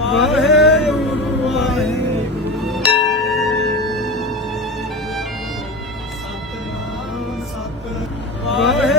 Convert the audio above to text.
Waheguru Waheguru. Satnam Sat Waheguru.